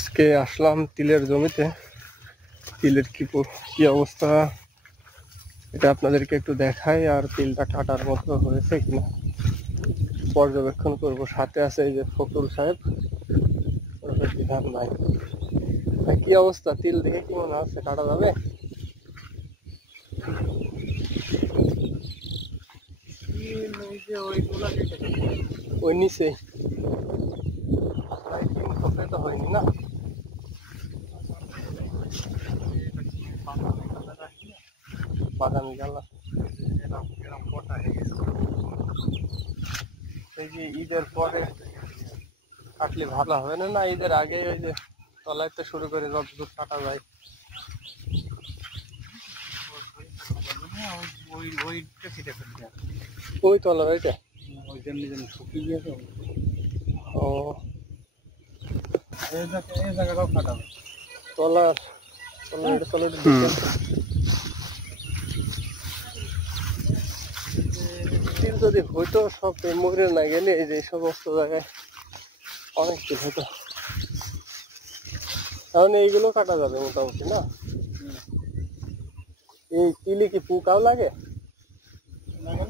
আজকে আসলাম তিলের জমিতে। তিলের কি অবস্থা এটা আপনাদেরকে একটু দেখাই, আর তিলটা কাটার মতো হয়েছে কিনা পর্যবেক্ষণ করব। সাথে আছে এই যে ফখরুল সাহেব, বিধান ভাই। কি অবস্থা, তিল দেখে কি মনে হচ্ছে কাটা যাবে? ওই নিচে তো হয়নি না? বাদামি গালা এই যে ঈদের পরে কাটলে ভালো হবে না? না ঈদের আগে ওই যে তলায় তো শুরু করে যতদূর কাটা যায়। ওই তলার ওইটা শুকিয়ে গিয়েছে। ও এই জায়গাটাও কাটাবে তলার তলার তিল যদি হইতো সব মরে না গেলে এই যে সমস্ত জায়গায় অনেক তিল হতো। তাহলে এইগুলো কাটা যাবে মোটামুটি না? এই তিলে কি পোকাও লাগে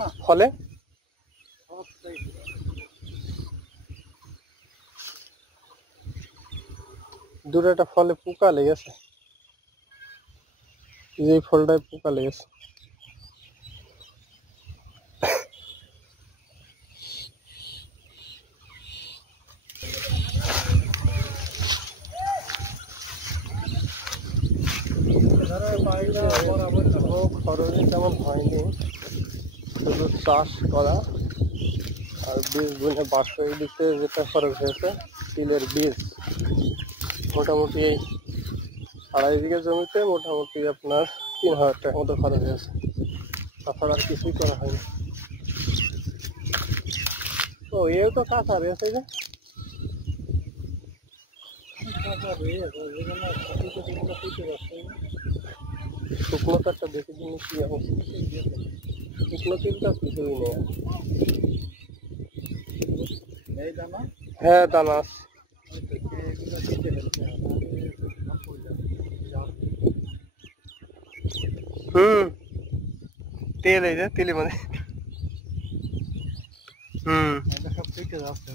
না ফলে? দূরে একটা ফলে পোকা লেগেছে, যে ফলটায় পোকা লেগেছে। খরচ তেমন হয়নি, শুধু চাষ করা আর বীজ বুনে বাৎসরিক দিক থেকে যেটা খরচ হয়েছে তিলের বীজ মোটামুটি 2.5 বিঘা জমিতে মোটামুটি আপনার 3,000 টাকার মতো খরচ হয়েছে। তাছাড়া আর কিছুই করা হয়নি। ও এও তো কাঁচা রয়েছে যে শুকনো তো একটা দেখে দিন কি অবস্থা। শুকনো তিলটা কিছুই নেই। হ্যাঁ দানা আছে। তেল এই যে তেলে মানে সব কেটে যাচ্ছে।